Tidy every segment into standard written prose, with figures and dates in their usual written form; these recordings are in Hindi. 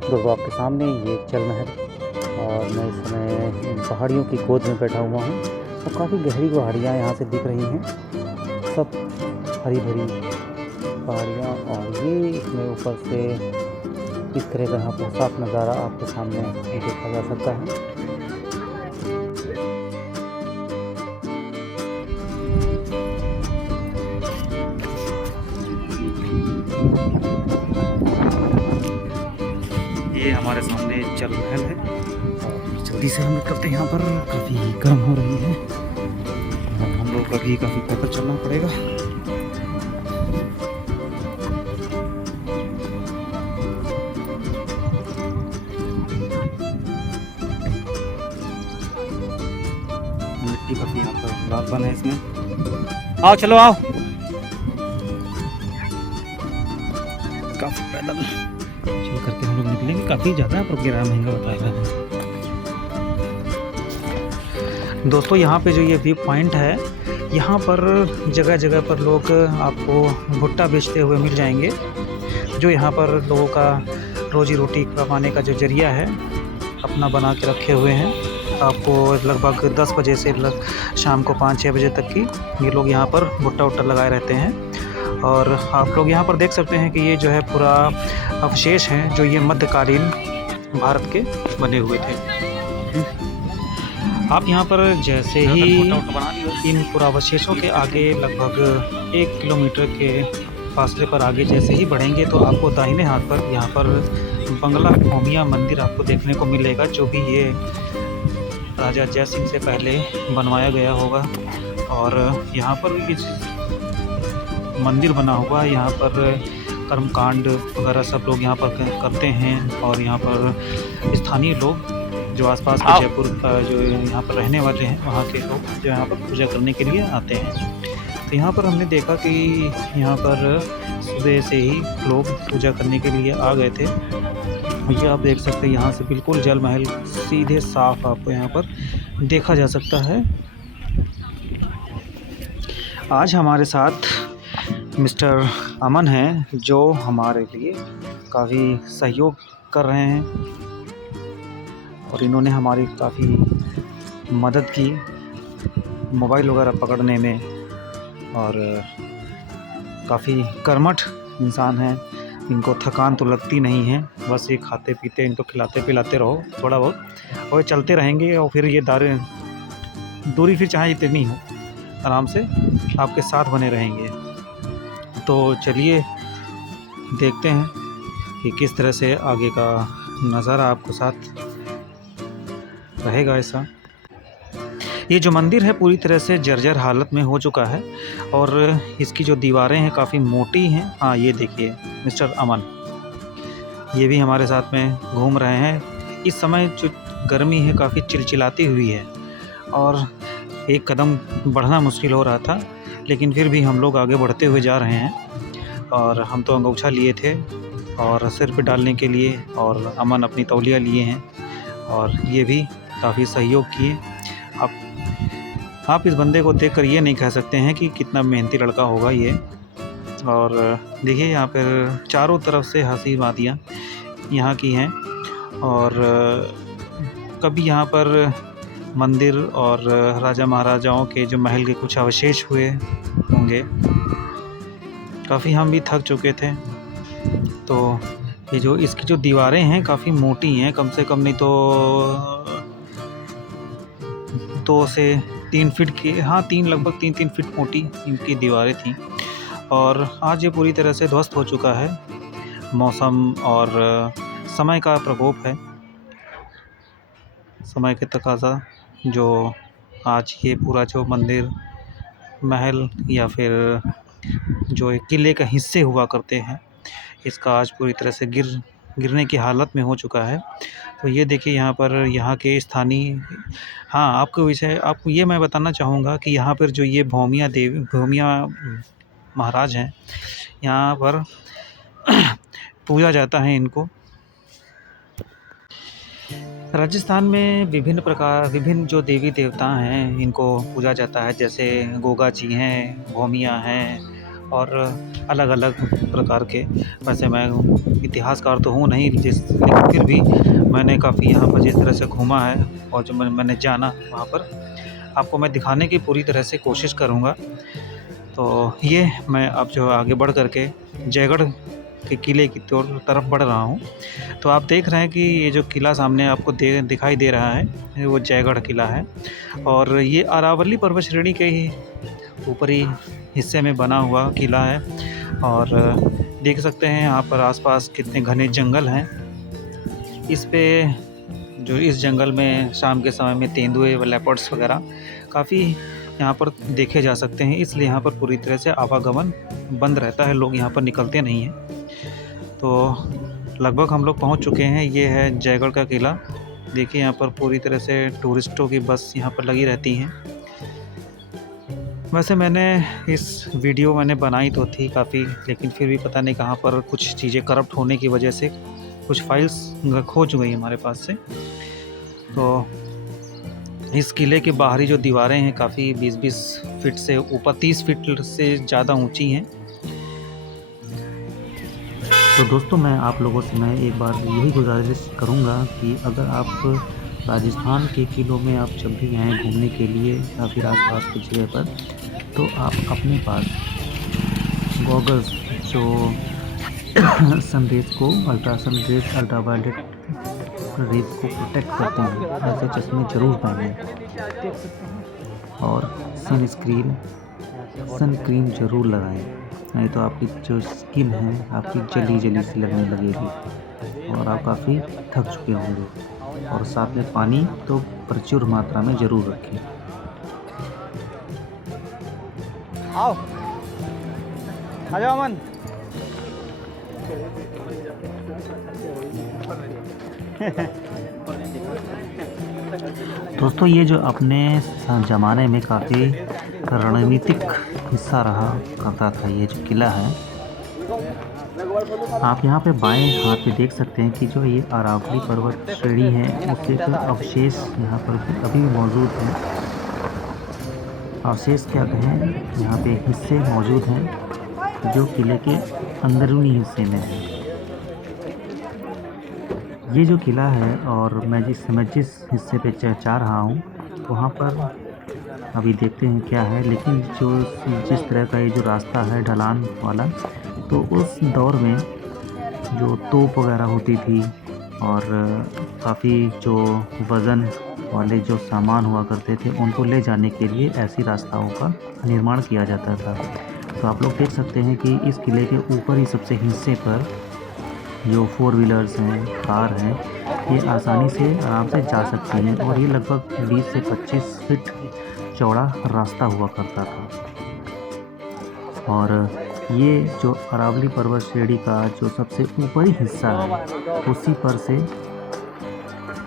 दोस्तों आपके सामने ये जल महल और मैं इस समय इन पहाड़ियों की गोद में बैठा हुआ हूँ और काफ़ी गहरी पहाड़ियाँ यहाँ से दिख रही हैं। सब हरी भरी पहाड़ियाँ और ये इसमें ऊपर से इस तरह का यहाँ पर साफ नज़ारा आपके सामने देखा जा सकता है। ये हमारे सामने जल महल है और जल्दी से हम निकलते हैं, यहाँ पर काफ़ी गर्म हो रही है और हम लोग अभी काफ़ी पैदल चलना पड़ेगा। मिट्टी काफ़ी यहाँ पर लाल बन है इसमें। आओ चलो आओ, काफ़ी पैदल चल करके हम लोग निकलेंगे। काफ़ी ज़्यादा पर किराया महंगा बताया है। दोस्तों यहाँ पे जो ये व्यू पॉइंट है, यहाँ पर जगह जगह पर लोग आपको भुट्टा बेचते हुए मिल जाएंगे, जो यहाँ पर लोगों का रोजी रोटी कमाने का जो जरिया है अपना बना के रखे हुए हैं। आपको लगभग 10 बजे से शाम को 5-6 बजे तक की ये लोग यहाँ पर भुट्टा वुट्टा लगाए रहते हैं। और आप लोग यहाँ पर देख सकते हैं कि ये जो है पूरा अवशेष हैं जो ये मध्यकालीन भारत के बने हुए थे। आप यहाँ पर जैसे ही इन पुरावशेषों के आगे लगभग 1 किलोमीटर के फासले पर आगे जैसे ही बढ़ेंगे तो आपको दाहिने हाथ पर यहाँ पर बंगला भूमिया मंदिर आपको देखने को मिलेगा, जो भी ये राजा जय सिंह से पहले बनवाया गया होगा। और यहाँ पर इस मंदिर बना हुआ है, यहाँ पर कर्मकांड वगैरह सब लोग यहाँ पर करते हैं। और यहाँ पर स्थानीय लोग जो आसपास के जयपुर का जो यहाँ पर रहने वाले हैं वहाँ के लोग जो यहाँ पर पूजा करने के लिए आते हैं। तो यहाँ पर हमने देखा कि यहाँ पर सुबह से ही लोग पूजा करने के लिए आ गए थे। ये आप देख सकते हैं यहाँ से बिल्कुल जल महल सीधे साफ आपको यहाँ पर देखा जा सकता है। आज हमारे साथ मिस्टर अमन हैं जो हमारे लिए काफ़ी सहयोग कर रहे हैं और इन्होंने हमारी काफ़ी मदद की मोबाइल वगैरह पकड़ने में। और काफ़ी कर्मठ इंसान हैं, इनको थकान तो लगती नहीं है, बस ये खाते पीते इनको खिलाते पिलाते रहो थोड़ा बहुत और चलते रहेंगे। और फिर ये दूरी फिर चाहे इतनी हो आराम से आपके साथ बने रहेंगे। तो चलिए देखते हैं कि किस तरह से आगे का नज़ारा आपको साथ रहेगा। ऐसा ये जो मंदिर है पूरी तरह से जर्जर हालत में हो चुका है और इसकी जो दीवारें हैं काफ़ी मोटी हैं। हाँ ये देखिए मिस्टर अमन ये भी हमारे साथ में घूम रहे हैं। इस समय जो गर्मी है काफ़ी चिलचिलाती हुई है और एक कदम बढ़ना मुश्किल हो रहा था, लेकिन फिर भी हम लोग आगे बढ़ते हुए जा रहे हैं। और हम तो अंगोछा लिए थे और सिर पे डालने के लिए, और अमन अपनी तौलिया लिए हैं और ये भी काफ़ी सहयोग किए। आप इस बंदे को देखकर ये नहीं कह सकते हैं कि कितना मेहनती लड़का होगा ये। और देखिए यहाँ पर चारों तरफ से हंसी वादियाँ यहाँ की हैं और कभी यहाँ पर मंदिर और राजा महाराजाओं के जो महल के कुछ अवशेष हुए होंगे। काफ़ी हम भी थक चुके थे। तो ये जो इसकी जो दीवारें हैं काफ़ी मोटी हैं, कम से कम नहीं तो 2 से 3 फीट की, हाँ लगभग 3-3 फीट मोटी इनकी दीवारें थीं। और आज ये पूरी तरह से ध्वस्त हो चुका है। मौसम और समय का प्रकोप है, समय के तकाज़ा जो आज ये पूरा जो मंदिर महल या फिर जो एक किले का हिस्से हुआ करते हैं इसका आज पूरी तरह से गिरने की हालत में हो चुका है। तो ये देखिए यहाँ पर यहाँ के स्थानीय, हाँ आपको ये मैं बताना चाहूँगा कि यहाँ पर जो ये भूमिया महाराज हैं, यहाँ पर पूजा जाता है इनको। राजस्थान में विभिन्न जो देवी देवता हैं इनको पूजा जाता है, जैसे गोगा जी हैं, भूमिया हैं और अलग अलग प्रकार के। वैसे मैं इतिहासकार तो हूँ नहीं, लेकिन फिर भी मैंने काफ़ी यहाँ पर जिस तरह से घूमा है और जो मैंने जाना वहाँ पर आपको मैं दिखाने की पूरी तरह से कोशिश करूँगा। तो ये मैं अब जो आगे बढ़ कर के जयगढ़ के किले की तरफ बढ़ रहा हूँ। तो आप देख रहे हैं कि ये जो किला सामने आपको दिखाई दे रहा है, वो जयगढ़ किला है और ये अरावली पर्वत श्रेणी के ही ऊपरी हिस्से में बना हुआ किला है। और देख सकते हैं यहाँ पर आसपास कितने घने जंगल हैं। इस जंगल में शाम के समय में तेंदुए व लेपर्ड्स वगैरह काफ़ी यहाँ पर देखे जा सकते हैं, इसलिए यहाँ पर पूरी तरह से आवागमन बंद रहता है, लोग यहाँ पर निकलते नहीं हैं। तो लगभग हम लोग पहुँच चुके हैं। ये है जयगढ़ का किला। देखिए यहाँ पर पूरी तरह से टूरिस्टों की बस यहाँ पर लगी रहती हैं। वैसे इस वीडियो मैंने बनाई तो थी काफ़ी, लेकिन फिर भी पता नहीं कहाँ पर कुछ चीज़ें करप्ट होने की वजह से कुछ फाइल्स खो गई हमारे पास से। तो इस किले के बाहरी जो दीवारें हैं काफ़ी 20-20 फीट से ऊपर, 30 फीट से ज़्यादा ऊंची हैं। तो दोस्तों मैं आप लोगों से एक बार यही गुजारिश करूंगा कि अगर आप राजस्थान के किलों में आप जब भी आएँ घूमने के लिए या फिर आसपास की जगह पर, तो आप अपने पास गॉगल्स जो सन रेज को अल्ट्रावायलेट रेज को प्रोटेक्ट करते हैं, ऐसे चश्मे ज़रूर पहनें और सन क्रीम ज़रूर लगाएं, नहीं तो आपकी जो स्किन है आपकी जली सी लगने लगेगी और आप काफ़ी थक चुके होंगे। और साथ में पानी तो प्रचुर मात्रा में ज़रूर रखें। आओ आ जाओ अमन। दोस्तों ये जो अपने ज़माने में काफ़ी रणनीतिक हिस्सा रहा करता था ये जो किला है, आप यहाँ पे बाएं हाथ पे देख सकते हैं कि जो ये अरावली पर्वत श्रेणी है उसके का अवशेष यहाँ पर अभी भी मौजूद है। अवशेष क्या कहें, यहाँ पे हिस्से मौजूद हैं जो किले के अंदरूनी हिस्से में है। ये जो किला है और मैं जिस हिस्से पे जा रहा हूँ वहाँ पर अभी देखते हैं क्या है, लेकिन जिस तरह का ये जो रास्ता है ढलान वाला, तो उस दौर में जो तोप वगैरह होती थी और काफ़ी जो वज़न वाले जो सामान हुआ करते थे उनको ले जाने के लिए ऐसी रास्ताओं का निर्माण किया जाता था। तो आप लोग देख सकते हैं कि इस किले के ऊपर ही सबसे हिस्से पर जो 4 व्हीलर्स हैं, कार हैं, ये आसानी से आराम से जा सकती हैं और ये लगभग 20 से 25 फीट चौड़ा रास्ता हुआ करता था। और ये जो अरावली पर्वत श्रेणी का जो सबसे ऊपरी हिस्सा है उसी पर से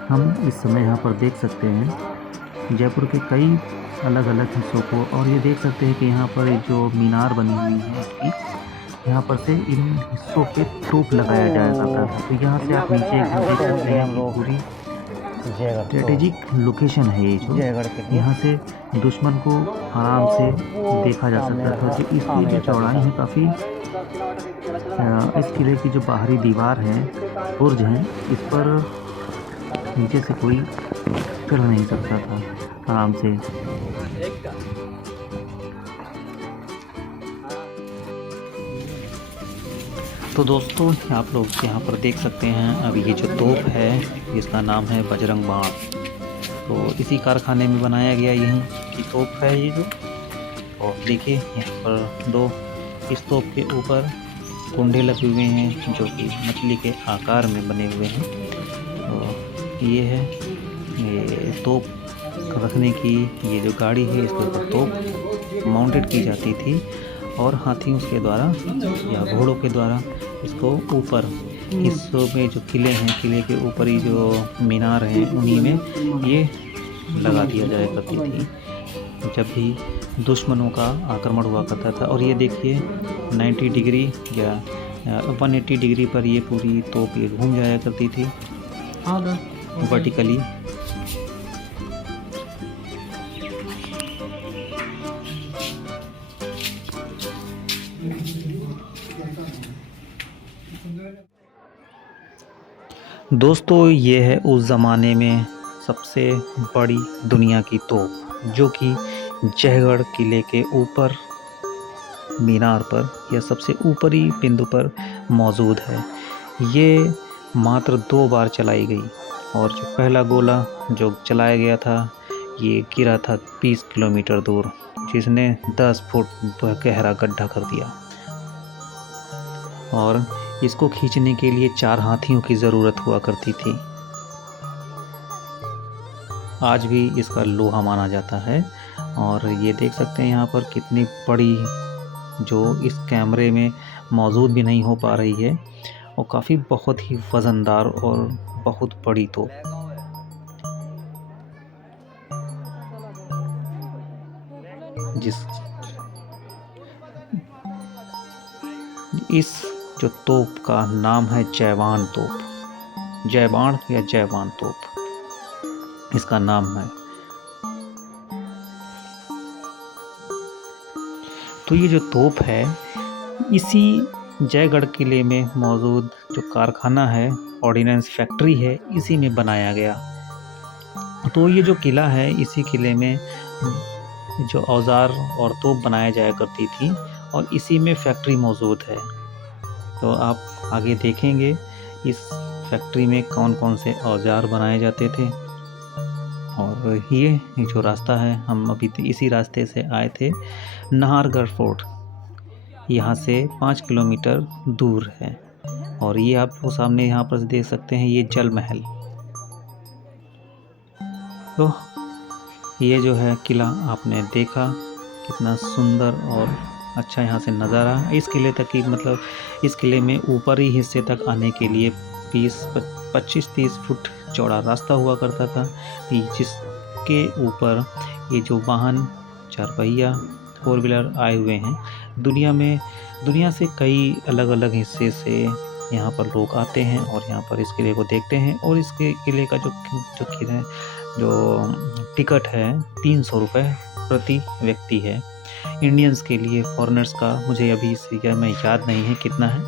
हम इस समय यहाँ पर देख सकते हैं जयपुर के कई अलग अलग हिस्सों को। और ये देख सकते हैं कि यहाँ पर जो मीनार बनी हुई है इसकी, यहाँ पर से इन हिस्सों पे तोप लगाया जाया करता था। तो यहाँ से आप नीचे देख सकते हैं पूरी स्ट्रेटेजिक लोकेशन है ये जो, यहाँ से दुश्मन को आराम से देखा जा सकता था। जो इसकी जो चौड़ाई है काफ़ी, इस किले की जो बाहरी दीवार है, बुर्ज है, इस पर नीचे से कोई चढ़ नहीं सकता था आराम से। तो दोस्तों आप लोग यहाँ पर देख सकते हैं अब ये जो तोप है इसका नाम है बजरंग बाण। तो इसी कारखाने में बनाया गया यही की तोप है ये जो। और देखिए यहाँ पर 2 इस तोप के ऊपर कुंडे लगे हुए हैं जो कि मछली के आकार में बने हुए हैं। तो ये है ये तोप रखने की ये जो गाड़ी है, इसके ऊपर तोप माउंटेड की जाती थी और हाथियों के द्वारा या घोड़ों के द्वारा इसको ऊपर हिस्सों में जो किले हैं, किले के ऊपर ही जो मीनार हैं उन्हीं में ये लगा दिया जाया करती थी जब भी दुश्मनों का आक्रमण हुआ करता था। और ये देखिए 90 डिग्री या 180 डिग्री पर ये पूरी तोप ये घूम जाया करती थी वर्टिकली। दोस्तों ये है उस ज़माने में सबसे बड़ी दुनिया की तोप, जो कि जयगढ़ किले के ऊपर मीनार पर या सबसे ऊपरी बिंदु पर मौजूद है। ये मात्र 2 बार चलाई गई और जो पहला गोला जो चलाया गया था, ये गिरा था 20 किलोमीटर दूर, जिसने 10 फुट गहरा गड्ढा कर दिया। और इसको खींचने के लिए 4 हाथियों की ज़रूरत हुआ करती थी। आज भी इसका लोहा माना जाता है। और ये देख सकते हैं यहाँ पर कितनी बड़ी, जो इस कैमरे में मौजूद भी नहीं हो पा रही है, और काफ़ी बहुत ही वज़नदार और बहुत बड़ी तोप। जिस इस जो तोप का नाम है जयवान तोप, जयबाण या जयवान तोप इसका नाम है। तो ये जो तोप है, इसी जयगढ़ किले में मौजूद जो कारखाना है, ऑर्डिनेंस फैक्ट्री है, इसी में बनाया गया। तो ये जो किला है, इसी किले में जो औजार और तोप बनाया जाया करती थी, और इसी में फैक्ट्री मौजूद है। तो आप आगे देखेंगे इस फैक्ट्री में कौन कौन से औजार बनाए जाते थे। और ये जो रास्ता है, हम अभी इसी रास्ते से आए थे। नाहरगढ़ फोर्ट यहाँ से 5 किलोमीटर दूर है। और ये आप वो सामने यहाँ पर देख सकते हैं, ये जल महल। तो ये जो है किला आपने देखा, कितना सुंदर और अच्छा यहाँ से नज़ारा। इस किले तक की मतलब इस किले में ऊपरी हिस्से तक आने के लिए 25-30 फुट चौड़ा रास्ता हुआ करता था, जिसके ऊपर ये जो वाहन 4 पहिया 4 व्हीलर आए हुए हैं, दुनिया से कई अलग अलग हिस्से से यहाँ पर लोग आते हैं और यहाँ पर इस किले को देखते हैं। और इसके किले का जो टिकट है 300 रुपये प्रति व्यक्ति है इंडियंस के लिए। फॉरेनर्स का मुझे अभी इस फिगर में याद नहीं है कितना है।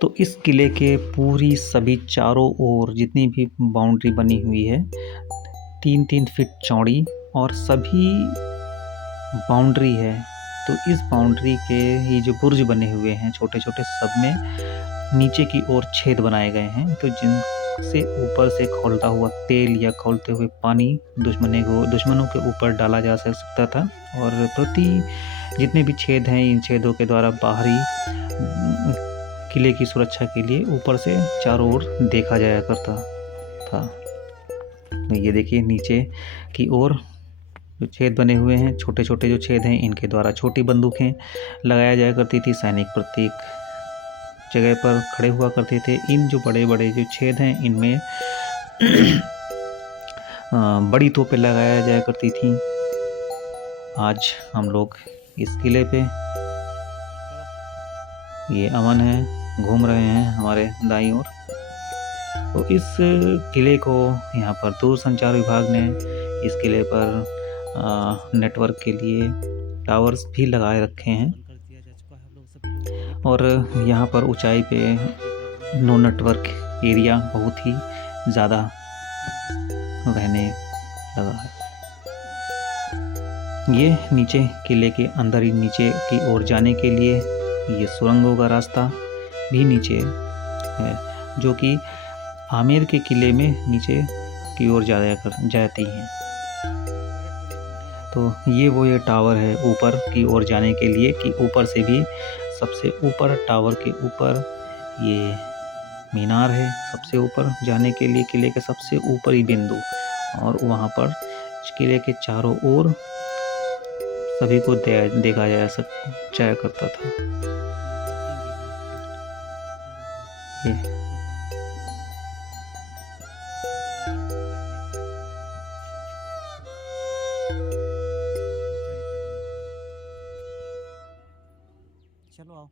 तो इस किले के पूरी सभी चारों ओर जितनी भी बाउंड्री बनी हुई है, 3-3 फीट चौड़ी और सभी बाउंड्री है। तो इस बाउंड्री के ये जो बुर्ज बने हुए हैं छोटे छोटे, सब में नीचे की ओर छेद बनाए गए हैं, तो जिनसे ऊपर से खौलता हुआ तेल या खौलते हुए पानी दुश्मनों के ऊपर डाला जा सकता था। और प्रति जितने भी छेद हैं, इन छेदों के द्वारा बाहरी किले की सुरक्षा के लिए ऊपर से चारों ओर देखा जाया करता था। तो ये देखिए नीचे की ओर जो छेद बने हुए हैं, छोटे छोटे जो छेद हैं, इनके द्वारा छोटी बंदूकें लगाया जाया करती थी। सैनिक प्रत्येक जगह पर खड़े हुआ करते थे। इन जो बड़े बड़े जो छेद हैं, इनमें बड़ी तोपें लगाया जाया करती थी। आज हम लोग इस किले पे, ये अमन है, घूम रहे हैं हमारे दाईं ओर। तो इस किले को यहाँ पर दूरसंचार विभाग ने इस किले पर नेटवर्क के लिए टावर्स भी लगाए रखे हैं। और यहाँ पर ऊंचाई पे नो नेटवर्क एरिया बहुत ही ज़्यादा रहने लगा है। ये नीचे किले के अंदर ही नीचे की ओर जाने के लिए ये सुरंगों का रास्ता भी नीचे है, जो कि आमेर के किले में नीचे की ओर जाती हैं। तो ये टावर है ऊपर की ओर जाने के लिए, कि ऊपर से भी सबसे ऊपर टावर के ऊपर ये मीनार है, सबसे ऊपर जाने के लिए किले के सबसे ऊपरी बिंदु। और वहाँ पर किले के चारों ओर सभी को देखा जाया करता था। ये चलो आओ।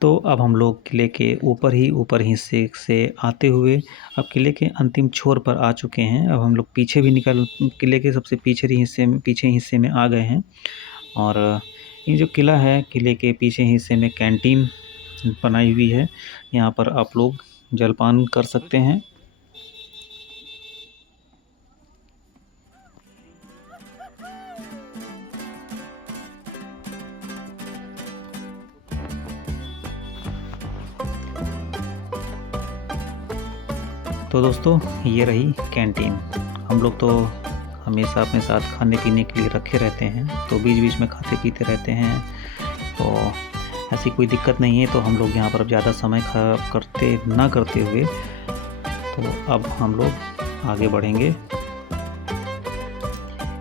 तो अब हम लोग किले के ऊपर हिस्से से आते हुए अब किले के अंतिम छोर पर आ चुके हैं। अब हम लोग पीछे भी किले के सबसे पीछे हिस्से में आ गए हैं। और ये जो किला है, किले के पीछे हिस्से में कैंटीन बनाई हुई है। यहाँ पर आप लोग जलपान कर सकते हैं। तो दोस्तों, ये रही कैंटीन। हम लोग तो हमेशा अपने साथ खाने पीने के लिए रखे रहते हैं, तो बीच बीच में खाते पीते रहते हैं, तो ऐसी कोई दिक्कत नहीं है। तो हम लोग यहाँ पर अब ज़्यादा समय खराब ना करते हुए तो अब हम लोग आगे बढ़ेंगे।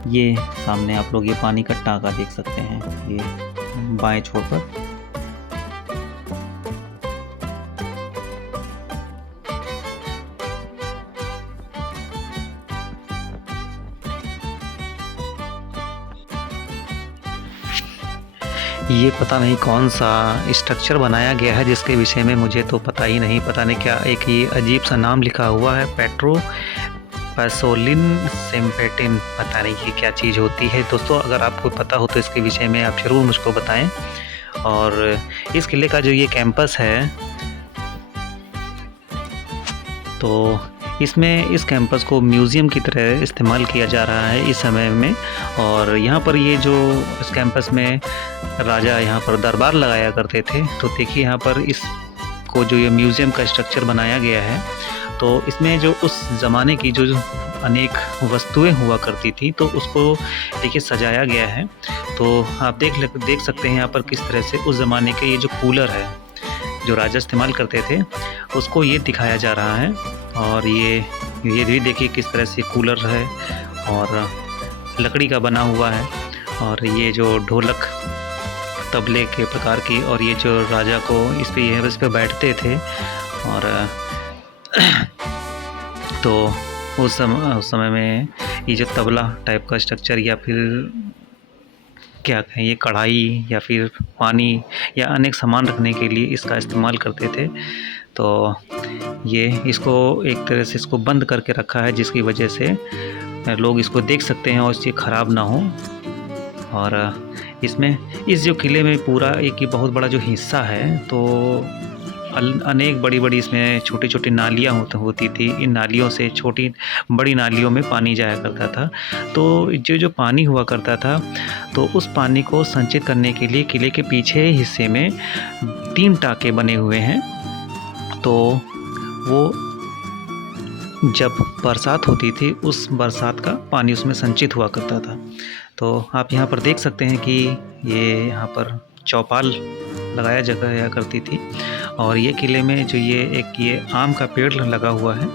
ये सामने आप लोग ये पानी का टांका देख सकते हैं, ये बाएं छोर पर। ये पता नहीं कौन सा स्ट्रक्चर बनाया गया है, जिसके विषय में मुझे तो पता ही नहीं। पता नहीं क्या एक ये अजीब सा नाम लिखा हुआ है, पेट्रो पैसोलिन सिम्पेटिन, पता नहीं ये क्या चीज़ होती है। दोस्तों, अगर आपको पता हो तो इसके विषय में आप ज़रूर मुझको बताएं। और इस किले का जो ये कैंपस है, तो इसमें इस कैंपस को म्यूज़ियम की तरह इस्तेमाल किया जा रहा है इस समय में। और यहाँ पर ये जो इस कैंपस में राजा यहाँ पर दरबार लगाया करते थे, तो देखिए यहाँ पर इसको जो ये म्यूज़ियम का स्ट्रक्चर बनाया गया है, तो इसमें जो उस ज़माने की जो अनेक वस्तुएं हुआ करती थी, तो उसको देखिए सजाया गया है। तो आप देख सकते हैं यहाँ पर किस तरह से उस ज़माने के ये जो कूलर है जो राजा इस्तेमाल करते थे, उसको ये दिखाया जा रहा है। और ये भी देखिए किस तरह से कूलर है और लकड़ी का बना हुआ है। और ये जो ढोलक तबले के प्रकार की, और ये जो राजा को इस पे बैठते थे। और तो उस समय में ये जो तबला टाइप का स्ट्रक्चर, या फिर क्या कहें, ये कढ़ाई या फिर पानी या अनेक सामान रखने के लिए इसका इस्तेमाल करते थे। तो ये इसको एक तरह से इसको बंद करके रखा है, जिसकी वजह से लोग इसको देख सकते हैं और इससे ख़राब ना हो। और इसमें इस जो किले में पूरा एक ये बहुत बड़ा जो हिस्सा है, तो अनेक बड़ी इसमें छोटी छोटी नालियाँ होती थी। इन नालियों से छोटी बड़ी नालियों में पानी जाया करता था। तो जो पानी हुआ करता था, तो उस पानी को संचित करने के लिए किले के पीछे हिस्से में 3 टाँके बने हुए हैं। तो वो जब बरसात होती थी, उस बरसात का पानी उसमें संचित हुआ करता था। तो आप यहाँ पर देख सकते हैं कि ये यहाँ पर चौपाल लगाया जाया करती थी। और ये किले में जो ये आम का पेड़ लगा हुआ है।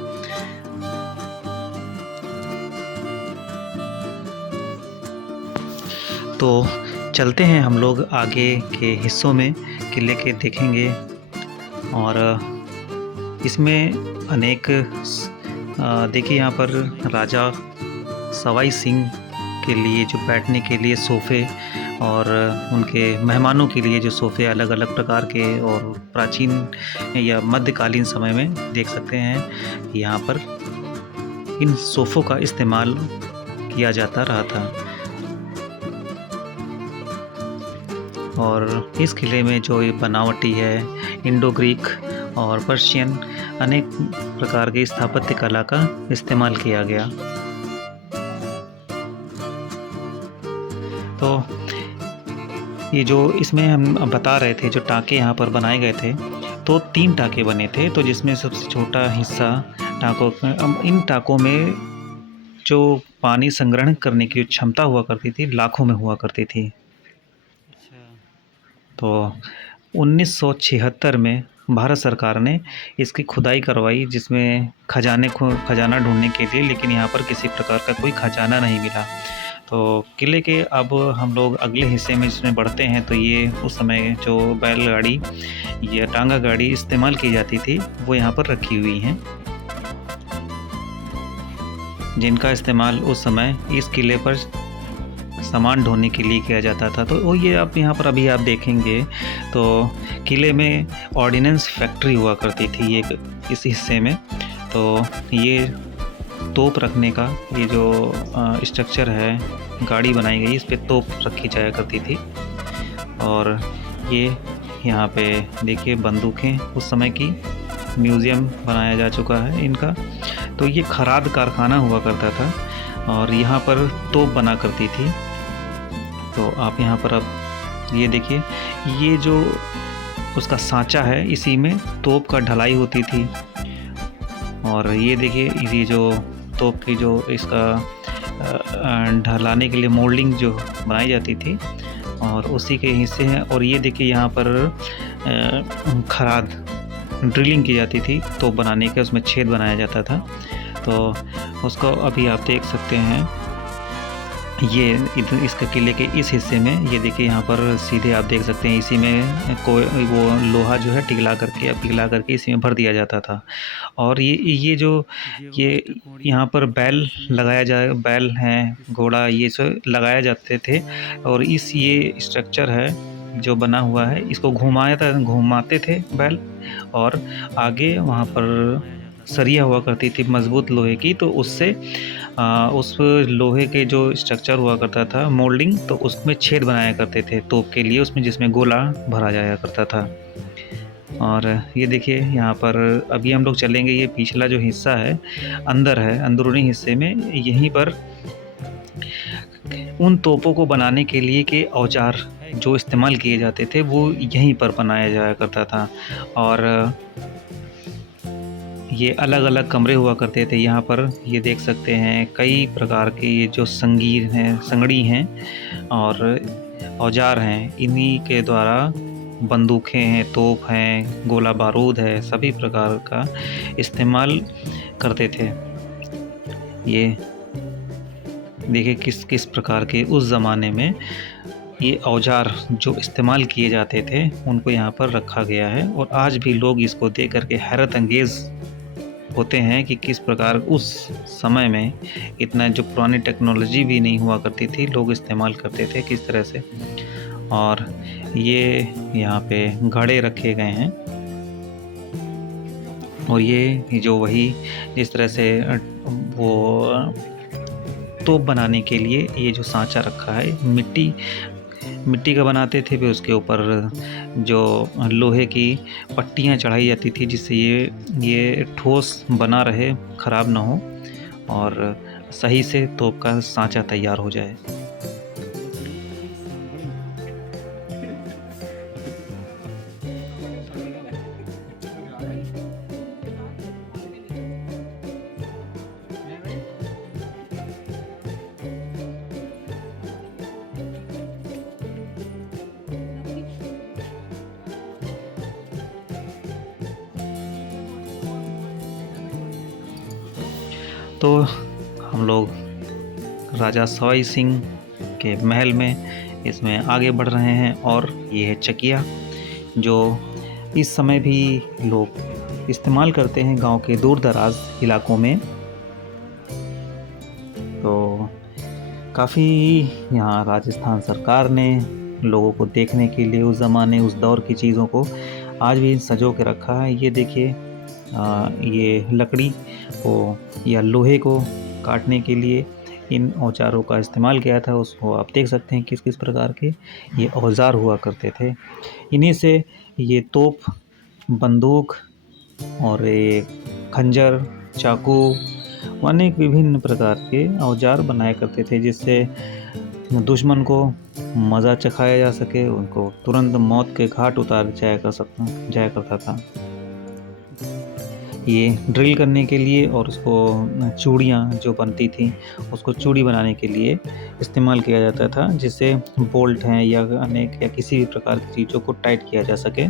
तो चलते हैं हम लोग आगे के हिस्सों में, किले के देखेंगे। और इसमें अनेक देखिए यहाँ पर राजा सवाई सिंह के लिए जो बैठने के लिए सोफ़े, और उनके मेहमानों के लिए जो सोफ़े अलग अलग प्रकार के और प्राचीन या मध्यकालीन समय में देख सकते हैं, यहाँ पर इन सोफ़ों का इस्तेमाल किया जाता रहा था। और इस किले में जो ये बनावटी है, इंडो ग्रीक और पर्शियन अनेक प्रकार की स्थापत्य कला का इस्तेमाल किया गया। तो ये जो इसमें हम बता रहे थे, जो टाँके यहाँ पर बनाए गए थे, तो 3 टाँके बने थे। तो जिसमें सबसे छोटा हिस्सा इन टाँकों में जो पानी संग्रहण करने की क्षमता हुआ करती थी, लाखों में हुआ करती थी। तो 1976 में भारत सरकार ने इसकी खुदाई करवाई, जिसमें खजाना ढूंढने के लिए, लेकिन यहाँ पर किसी प्रकार का कोई खजाना नहीं मिला। तो किले के अब हम लोग अगले हिस्से में जिसमें बढ़ते हैं, तो ये उस समय जो बैलगाड़ी या टांगा गाड़ी इस्तेमाल की जाती थी, वो यहाँ पर रखी हुई हैं, जिनका इस्तेमाल उस समय इस किले पर सामान ढोने के लिए किया जाता था। तो वो ये आप यहाँ पर अभी आप देखेंगे, तो किले में ऑर्डिनेंस फैक्ट्री हुआ करती थी ये इस हिस्से में। तो ये तोप रखने का ये जो स्ट्रक्चर है, गाड़ी बनाई गई, इस पे तोप रखी जाया करती थी। और ये यहाँ पे देखिए बंदूकें उस समय की, म्यूज़ियम बनाया जा चुका है इनका। तो ये खराद कारखाना हुआ करता था और यहाँ पर तोप बना करती थी। तो आप यहाँ पर अब ये देखिए, ये जो उसका सांचा है, इसी में तोप का ढलाई होती थी। और ये देखिए, ये जो तोप की जो इसका ढलाने के लिए मोल्डिंग जो बनाई जाती थी और उसी के हिस्से हैं। और ये देखिए यहाँ पर खराद ड्रिलिंग की जाती थी तोप बनाने के, उसमें छेद बनाया जाता था। तो उसको अभी आप देख सकते हैं, ये इसका किले के इस हिस्से में ये देखिए यहाँ पर सीधे आप देख सकते हैं, इसी में कोई वो लोहा जो है पिघला करके इसी में भर दिया जाता था। और ये जो ये यहाँ पर बैल बैल हैं, घोड़ा, ये सब लगाया जाते थे। और ये स्ट्रक्चर है जो बना हुआ है, इसको घुमाते थे बैल। और आगे वहाँ पर सरिया हुआ करती थी मजबूत लोहे की, तो उससे उस लोहे के जो स्ट्रक्चर हुआ करता था मोल्डिंग, तो उसमें छेद बनाया करते थे तोप के लिए, उसमें जिसमें गोला भरा जाया करता था। और ये देखिए यहाँ पर अभी हम लोग चलेंगे, ये पिछला जो हिस्सा है अंदर है, अंदरूनी हिस्से में, यहीं पर उन तोपों को बनाने के लिए के औजार जो इस्तेमाल किए जाते थे वो यहीं पर बनाया जाया करता था। और ये अलग अलग कमरे हुआ करते थे। यहाँ पर ये देख सकते हैं कई प्रकार के ये जो संगड़ी हैं और औजार हैं, इन्हीं के द्वारा बंदूकें हैं, तोप हैं, गोला बारूद है, सभी प्रकार का इस्तेमाल करते थे। ये देखिए किस किस प्रकार के उस ज़माने में ये औजार जो इस्तेमाल किए जाते थे उनको यहाँ पर रखा गया है। और आज भी लोग इसको देख करके हैरत अंगेज़ होते हैं कि किस प्रकार उस समय में इतना जो पुरानी टेक्नोलॉजी भी नहीं हुआ करती थी, लोग इस्तेमाल करते थे किस तरह से। और ये यहाँ पे घड़े रखे गए हैं। और ये जो वही जिस तरह से वो तोप बनाने के लिए ये जो सांचा रखा है, मिट्टी का बनाते थे, फिर उसके ऊपर जो लोहे की पट्टियाँ चढ़ाई जाती थी जिससे ये ठोस बना रहे, ख़राब ना हो और सही से तोप का सांचा तैयार हो जाए। तो हम लोग राजा सवाई सिंह के महल में इसमें आगे बढ़ रहे हैं। और ये है चकिया, जो इस समय भी लोग इस्तेमाल करते हैं गांव के दूर दराज इलाकों में। तो काफ़ी यहाँ राजस्थान सरकार ने लोगों को देखने के लिए उस ज़माने उस दौर की चीज़ों को आज भी सजो के रखा है। ये देखिए ये लकड़ी को या लोहे को काटने के लिए इन औजारों का इस्तेमाल किया था, उसको आप देख सकते हैं किस किस प्रकार के ये औजार हुआ करते थे। इन्हीं से ये तोप, बंदूक और ये खंजर, चाकू, अनेक विभिन्न प्रकार के औजार बनाया करते थे, जिससे दुश्मन को मज़ा चखाया जा सके, उनको तुरंत मौत के घाट उतार जाया करता था। ये ड्रिल करने के लिए और उसको चूड़ियाँ जो बनती थी उसको चूड़ी बनाने के लिए इस्तेमाल किया जाता था, जिससे बोल्ट हैं या अनेक या किसी भी प्रकार की चीज़ों को टाइट किया जा सके।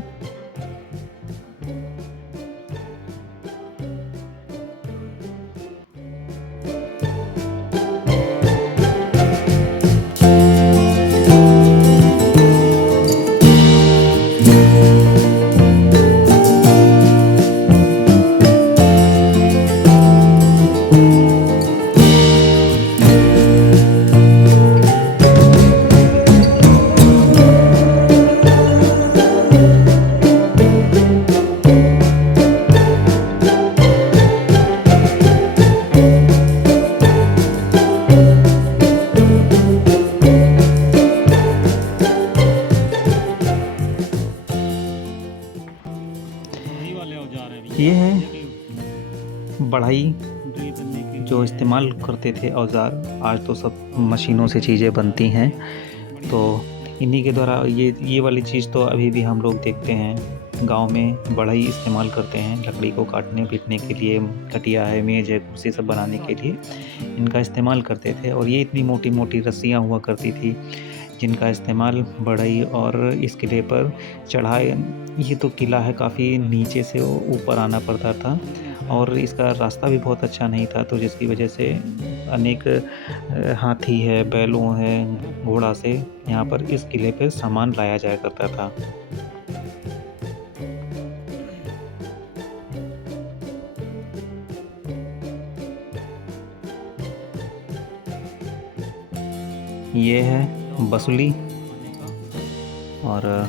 ये है बढ़ई जो इस्तेमाल करते थे औज़ार। आज तो सब मशीनों से चीज़ें बनती हैं, तो इन्हीं के द्वारा ये वाली चीज़ तो अभी भी हम लोग देखते हैं। गांव में बढ़ई इस्तेमाल करते हैं लकड़ी को काटने पीटने के लिए। खटिया है, मेज़ है, कुर्सी सब बनाने के लिए इनका इस्तेमाल करते थे। और ये इतनी मोटी मोटी रस्सियाँ हुआ करती थी जिनका इस्तेमाल बढ़ई और इस किले पर चढ़ाए। ये तो किला है, काफ़ी नीचे से ऊपर आना पड़ता था और इसका रास्ता भी बहुत अच्छा नहीं था, तो जिसकी वजह से अनेक हाथी है, बैलों है, घोड़ा से यहाँ पर इस किले पर सामान लाया जाया करता था। ये है बसुली और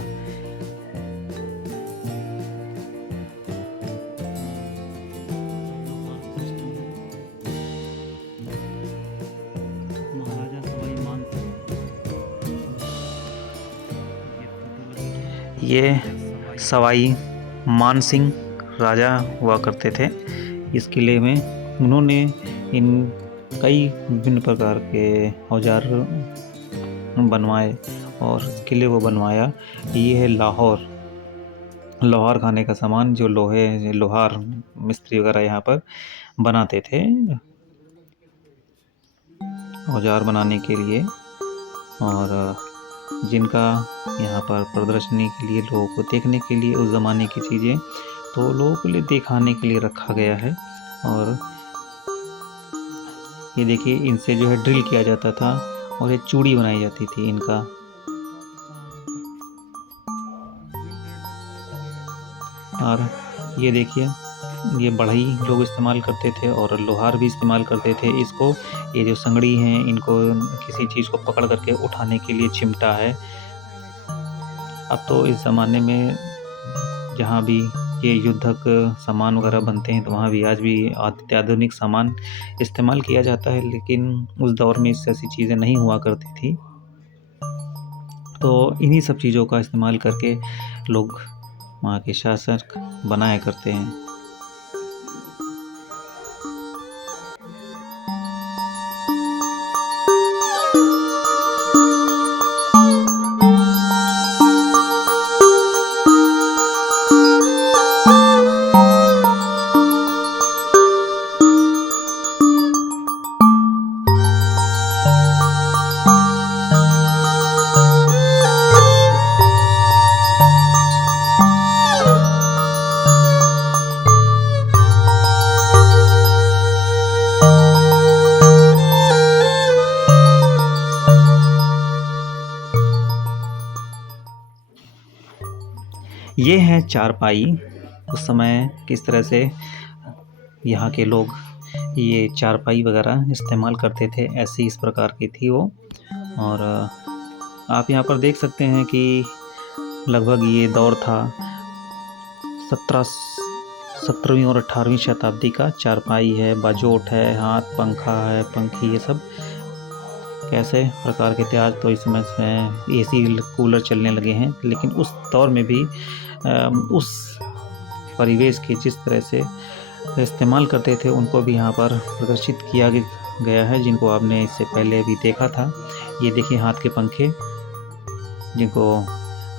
ये सवाई मान सिंह राजा हुआ करते थे इस किले में। उन्होंने इन कई विभिन्न प्रकार के औजार बनवाए और किले को बनवाया। ये है लोहार खाने का सामान जो लोहार मिस्त्री वगैरह यहाँ पर बनाते थे औजार बनाने के लिए, और जिनका यहाँ पर प्रदर्शनी के लिए, लोगों को देखने के लिए उस ज़माने की चीज़ें तो लोगों के लिए दिखाने के लिए रखा गया है। और ये देखिए, इनसे जो है ड्रिल किया जाता था और ये चूड़ी बनाई जाती थी इनका। और ये देखिए, ये बढ़ई लोग इस्तेमाल करते थे और लोहार भी इस्तेमाल करते थे इसको। ये जो संगड़ी हैं, इनको किसी चीज़ को पकड़ करके उठाने के लिए चिमटा है। अब तो इस ज़माने में जहाँ भी ये युद्धक सामान वगैरह बनते हैं तो वहाँ भी आज भी अत्याधुनिक सामान इस्तेमाल किया जाता है, लेकिन उस दौर में इस ऐसी चीज़ें नहीं हुआ करती थी। तो इन्हीं सब चीज़ों का इस्तेमाल करके लोग वहाँ के शासक बनाया करते हैं। ये है चारपाई। उस समय किस तरह से यहाँ के लोग ये चारपाई वगैरह इस्तेमाल करते थे, ऐसी इस प्रकार की थी वो। और आप यहाँ पर देख सकते हैं कि लगभग ये दौर था 17वीं और 18वीं शताब्दी का। चारपाई है, बाजोट है, हाथ पंखा है, पंखी, ये सब कैसे प्रकार के थे। आज तो इस समय एसी कूलर चलने लगे हैं, लेकिन उस दौर में भी उस परिवेश के जिस तरह से इस्तेमाल करते थे उनको भी यहाँ पर प्रदर्शित किया गया है, जिनको आपने इससे पहले भी देखा था। ये देखिए हाथ के पंखे, जिनको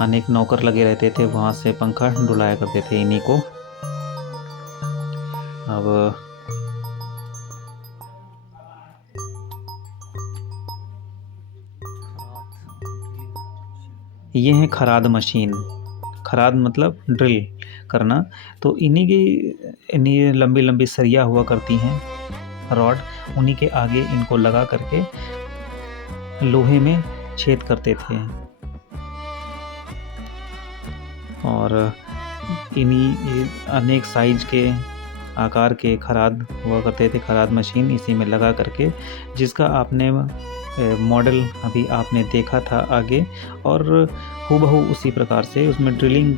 अनेक नौकर लगे रहते थे, वहाँ से पंखा डुलाया करते थे इन्हीं को। अब ये है खराद मशीन। खराद मतलब ड्रिल करना। तो इन्हीं लंबी लंबी सरिया हुआ करती हैं रॉड, उन्हीं के आगे इनको लगा करके लोहे में छेद करते थे। और इन्हीं अनेक साइज के आकार के खराद हुआ करते थे। खराद मशीन इसी में लगा करके, जिसका आपने मॉडल अभी आपने देखा था आगे, और हूबहू उसी प्रकार से उसमें ड्रिलिंग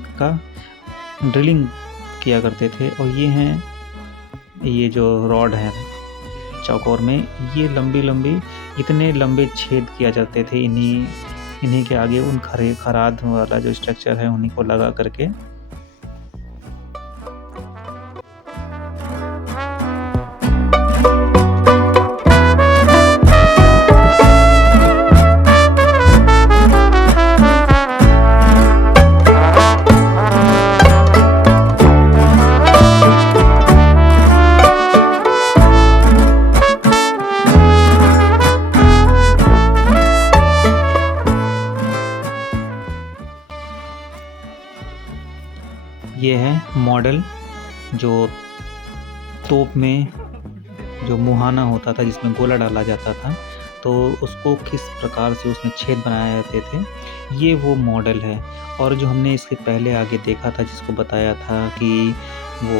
किया करते थे। और ये जो रॉड है चौकोर में, ये लंबी इतने लंबे छेद किया जाते थे इन्हीं के आगे, उन खराद वाला जो स्ट्रक्चर है उन्हीं को लगा करके। ये है मॉडल जो तोप में जो मुहाना होता था जिसमें गोला डाला जाता था, तो उसको किस प्रकार से उसमें छेद बनाए जाते थे, ये वो मॉडल है। और जो हमने इसके पहले आगे देखा था जिसको बताया था कि वो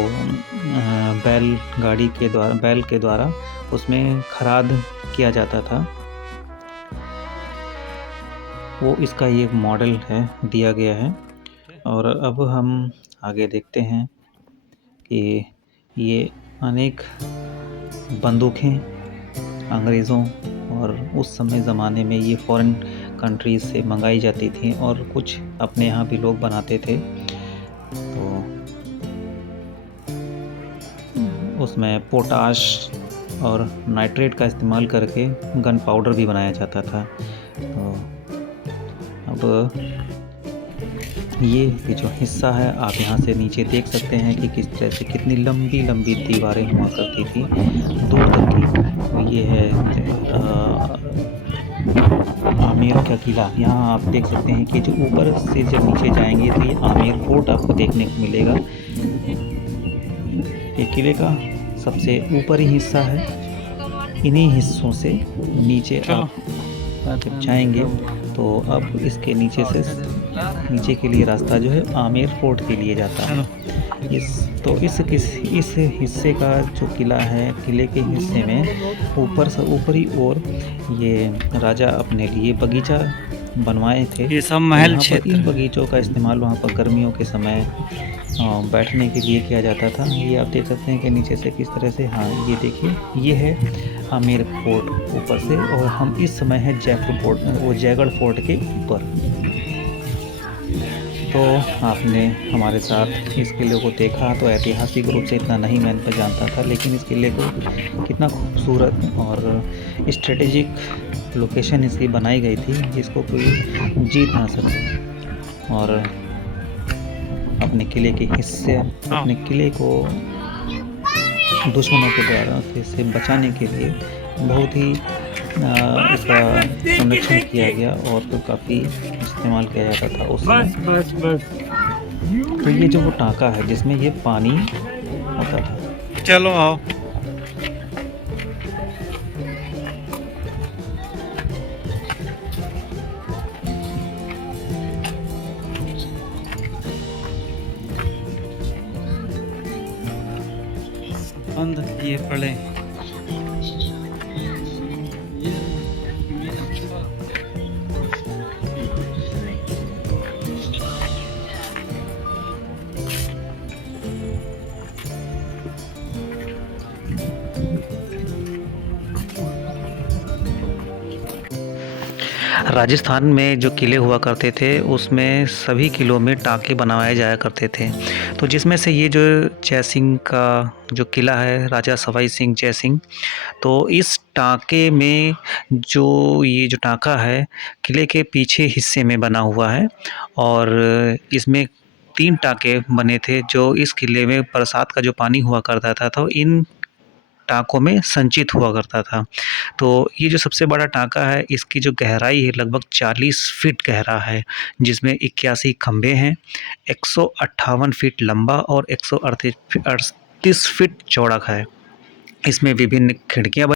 बैल के द्वारा उसमें खराद किया जाता था, वो इसका ये मॉडल है दिया गया है। और अब हम आगे देखते हैं कि ये अनेक बंदूकें अंग्रेज़ों और उस समय ज़माने में ये फ़ॉरेन कंट्रीज़ से मंगाई जाती थी और कुछ अपने यहाँ भी लोग बनाते थे। तो उसमें पोटाश और नाइट्रेट का इस्तेमाल करके गन पाउडर भी बनाया जाता था। तो अब ये जो हिस्सा है आप यहाँ से नीचे देख सकते हैं कि किस तरह से कितनी लंबी लंबी दीवारें हुआ करती थी दूर तक की। तो ये है आमेर का किला। यहाँ आप देख सकते हैं कि जो ऊपर से जब नीचे जाएंगे तो ये आमेर फोर्ट आपको देखने को मिलेगा। ये किले का सबसे ऊपरी हिस्सा है। इन्हीं हिस्सों से नीचे आप जब जाएंगे तो अब इसके नीचे के लिए रास्ता जो है आमेर फोर्ट के लिए जाता है। इस हिस्से का जो किला है, किले के हिस्से में ऊपरी ओर ये राजा अपने लिए बगीचा बनवाए थे। ये सब महल क्षेत्र। इन बगीचों का इस्तेमाल वहाँ पर गर्मियों के समय बैठने के लिए किया जाता था। ये आप देख सकते हैं कि नीचे से किस तरह से, हाँ ये देखिए, ये है आमेर फोर्ट ऊपर से, और हम इस समय है जयगढ़ फोर्ट के ऊपर। तो आपने हमारे साथ इस किले को देखा, तो ऐतिहासिक रूप से इतना नहीं मैं जानता था, लेकिन इस किले को कितना खूबसूरत और स्ट्रेटेजिक लोकेशन इसकी बनाई गई थी जिसको कोई जीत ना सके। और अपने किले के हिस्से, अपने किले को दुश्मनों के द्वारा से बचाने के लिए बहुत ही इसका संरक्षण किया गया और तो काफ़ी इस्तेमाल किया जाता था उस समय। तो ये जो वो टाँका है जिसमें ये पानी होता था। चलो आओ। बंद किए पड़े। राजस्थान में जो किले हुआ करते थे उसमें सभी किलों में टाँके बनवाए जाया करते थे। तो जिसमें से ये जो जयसिंह का जो किला है, राजा सवाई सिंह जयसिंह, तो इस टाँके में जो ये जो टाँका है किले के पीछे हिस्से में बना हुआ है और इसमें 3 टाँके बने थे जो इस किले में बरसात का जो पानी हुआ करता था तो इन टाँकों में संचित हुआ करता था। तो ये जो सबसे बड़ा टाँका है इसकी जो गहराई है लगभग 40 फीट गहरा है, जिसमें 81 खंभे हैं, 158 फीट लंबा और 138 फीट चौड़ा है। इसमें विभिन्न खिड़कियाँ